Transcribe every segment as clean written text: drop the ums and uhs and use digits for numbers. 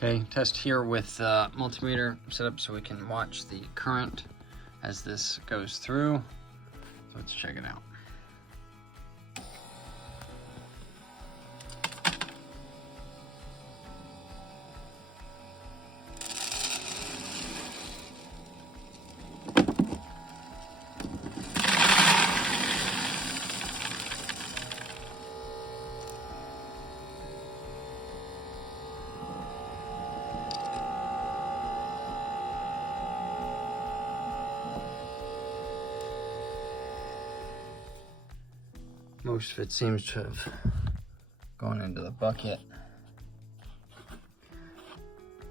Okay, test here with multimeter set up so we can watch the current as this goes through. So let's check it out. Most of it seems to have gone into the bucket.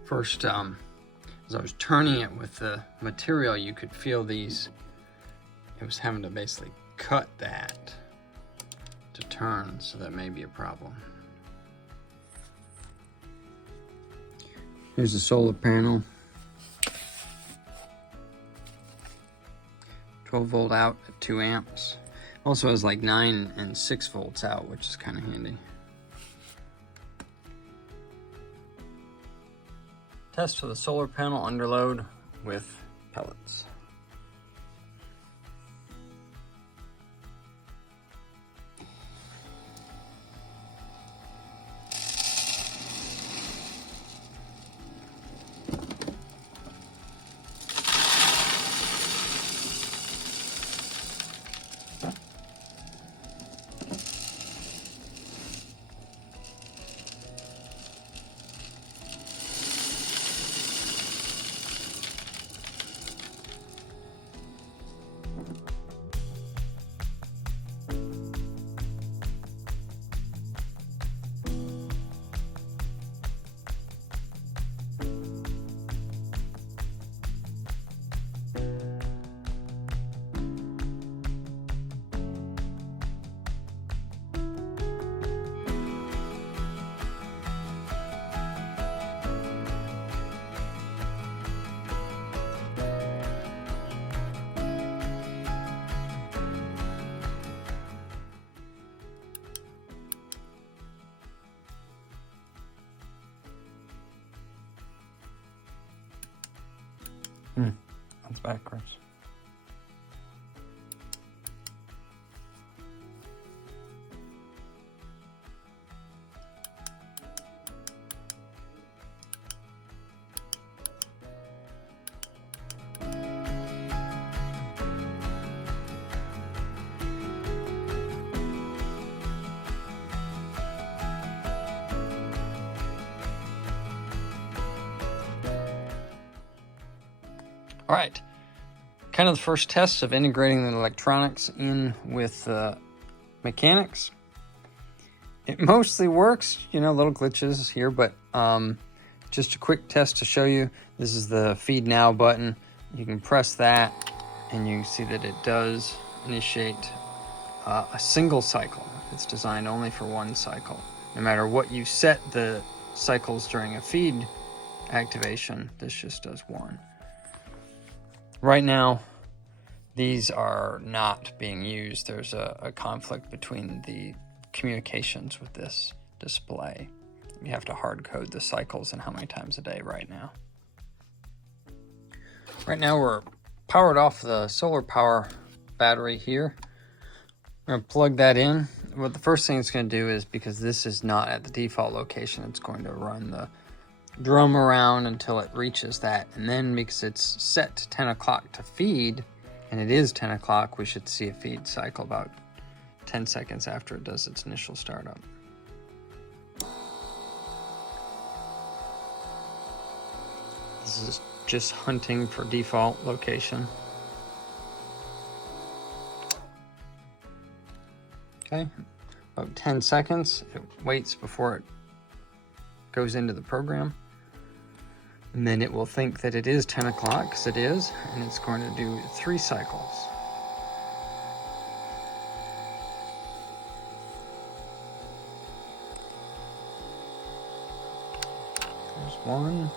First, as I was turning it with the material, you could feel these. It was having to basically cut that to turn, so that may be a problem. Here's the solar panel. 12 volt out at 2 amps. Also has like 9 and 6 volts out, which is kind of handy. Test of the solar panel under load with pellets. That's backwards. All right, kind of the first test of integrating the electronics in with mechanics. It mostly works, you know, little glitches here, but just a quick test to show you. This is the feed now button. You can press that and you see that it does initiate a single cycle. It's designed only for one cycle. No matter what you set the cycles during a feed activation, this just does one. Right now, these are not being used. There's a conflict between the communications with this display. You have to hard code the cycles and how many times a day right now. Right now we're powered off the solar power battery here. I'm going to plug that in. What the first thing it's going to do is, because this is not at the default location, it's going to run the drum around until it reaches that, and then because it's set to 10 o'clock to feed, and it is 10 o'clock, we should see a feed cycle about 10 seconds after it does its initial startup. This is just hunting for default location. Okay, about 10 seconds, it waits before it goes into the program. And then it will think that it is 10 o'clock, because it is, and it's going to do 3 cycles. There's 1.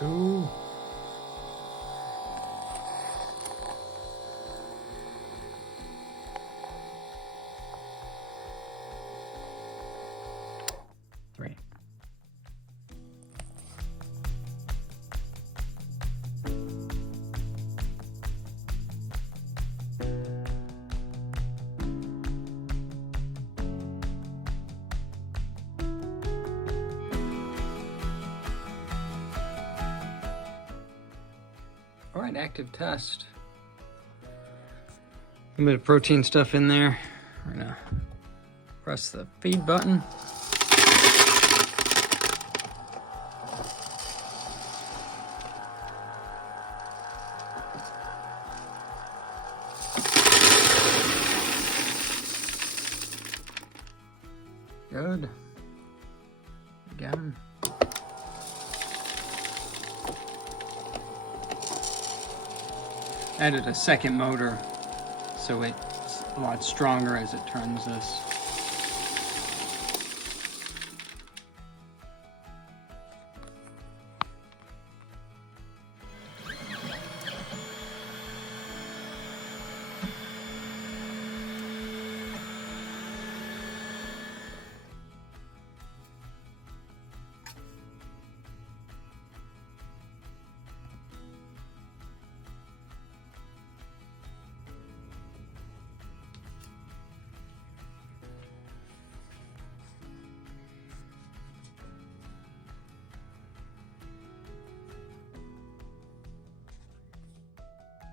Two. All right, active test. A little bit of protein stuff in there. We're gonna press the feed button. Good. Again. Added a second motor, so it's a lot stronger as it turns this.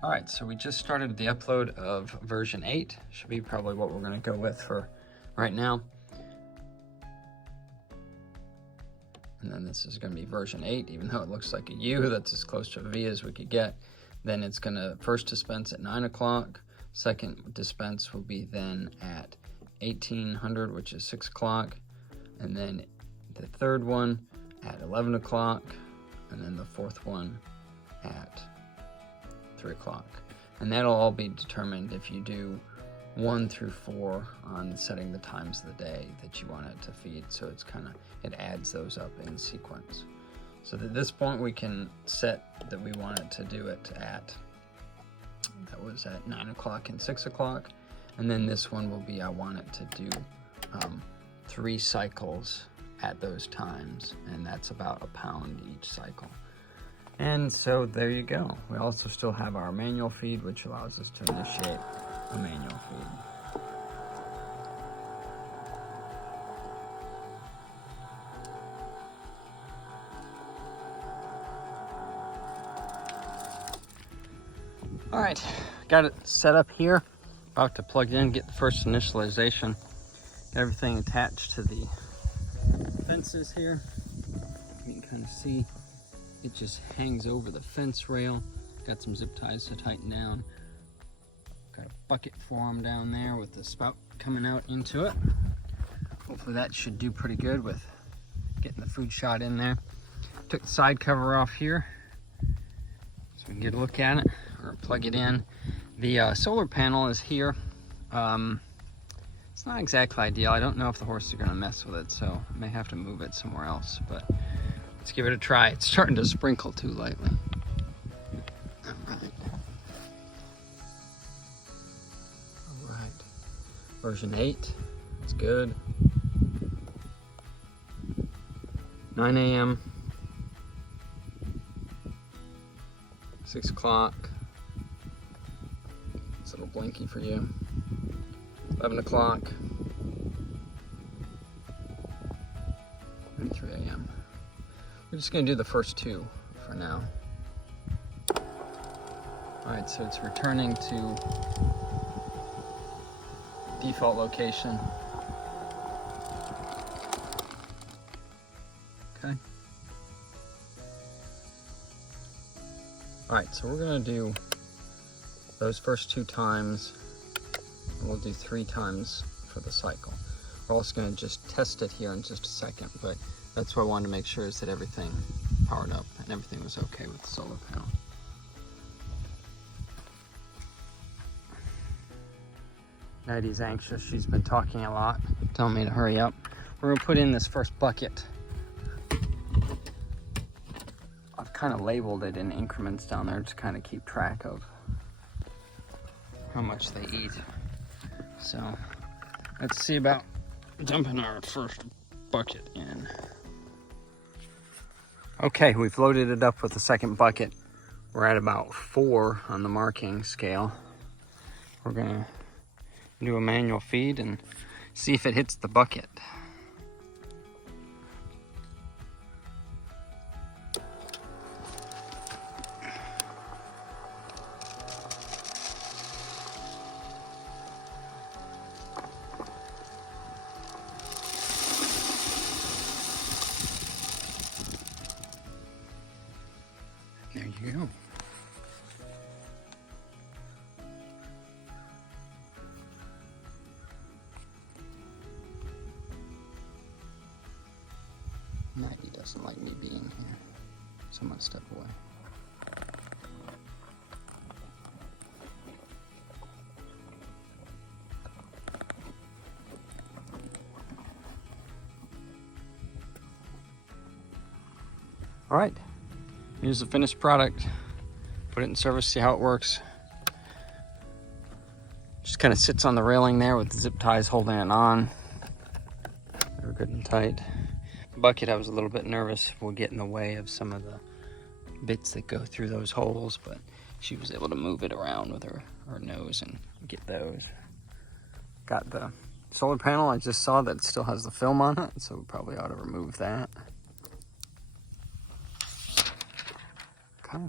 All right, so we just started the upload of version 8. Should be probably what we're gonna go with for right now. And then this is gonna be version 8, even though it looks like a U, that's as close to a V as we could get. Then it's gonna first dispense at 9 o'clock. Second dispense will be then at 1800, which is 6 o'clock. And then the third one at 11 o'clock. And then the fourth one at 3 o'clock. And that'll all be determined if you do 1 through 4 on setting the times of the day that you want it to feed. So it's it adds those up in sequence. So at this point we can set that we want it to do it at, that was at 9 o'clock and 6 o'clock. And then this one will be, I want it to do 3 cycles at those times. And that's about 1 pound each cycle. And so there you go. We also still have our manual feed, which allows us to initiate a manual feed. All right, got it set up here. About to plug it in, get the first initialization. Got everything attached to the fences here. You can kind of see it just hangs over the fence rail. Got some zip ties to tighten down. Got a bucket form down there with the spout coming out into it. Hopefully that should do pretty good with getting the food shot in there. Took the side cover off here so we can get a look at it or plug it in. The solar panel is here. It's not exactly ideal. I don't know if the horses are gonna mess with it, so I may have to move it somewhere else, but let's give it a try. It's starting to sprinkle too lightly. All right. Version 8, it's good. 9 a.m. 6 o'clock. It's a little blinky for you. 11 o'clock. And 3 a.m. We're just gonna do the first 2 for now. All right, so it's returning to default location. Okay. All right, so we're gonna do those first 2 times, and we'll do 3 times for the cycle. We're also gonna just test it here in just a second, but that's what I wanted to make sure is that everything powered up and everything was okay with the solar panel. Nighty's anxious. She's been talking a lot, telling me to hurry up. We're gonna put in this first bucket. I've kind of labeled it in increments down there to kind of keep track of how much they eat. So let's see about dumping our first bucket in. Okay, we've loaded it up with the second bucket. We're at about 4 on the marking scale. We're gonna do a manual feed and see if it hits the bucket. Where'd you go? Maggie doesn't like me being here, so I'm gonna step away. All right, here's the finished product. Put it in service, see how it works. Just kind of sits on the railing there with the zip ties holding it on. They're good and tight. The bucket, I was a little bit nervous will get in the way of some of the bits that go through those holes, but she was able to move it around with her nose and get those. Got the solar panel. I just saw that it still has the film on it, so we probably ought to remove that. Okay.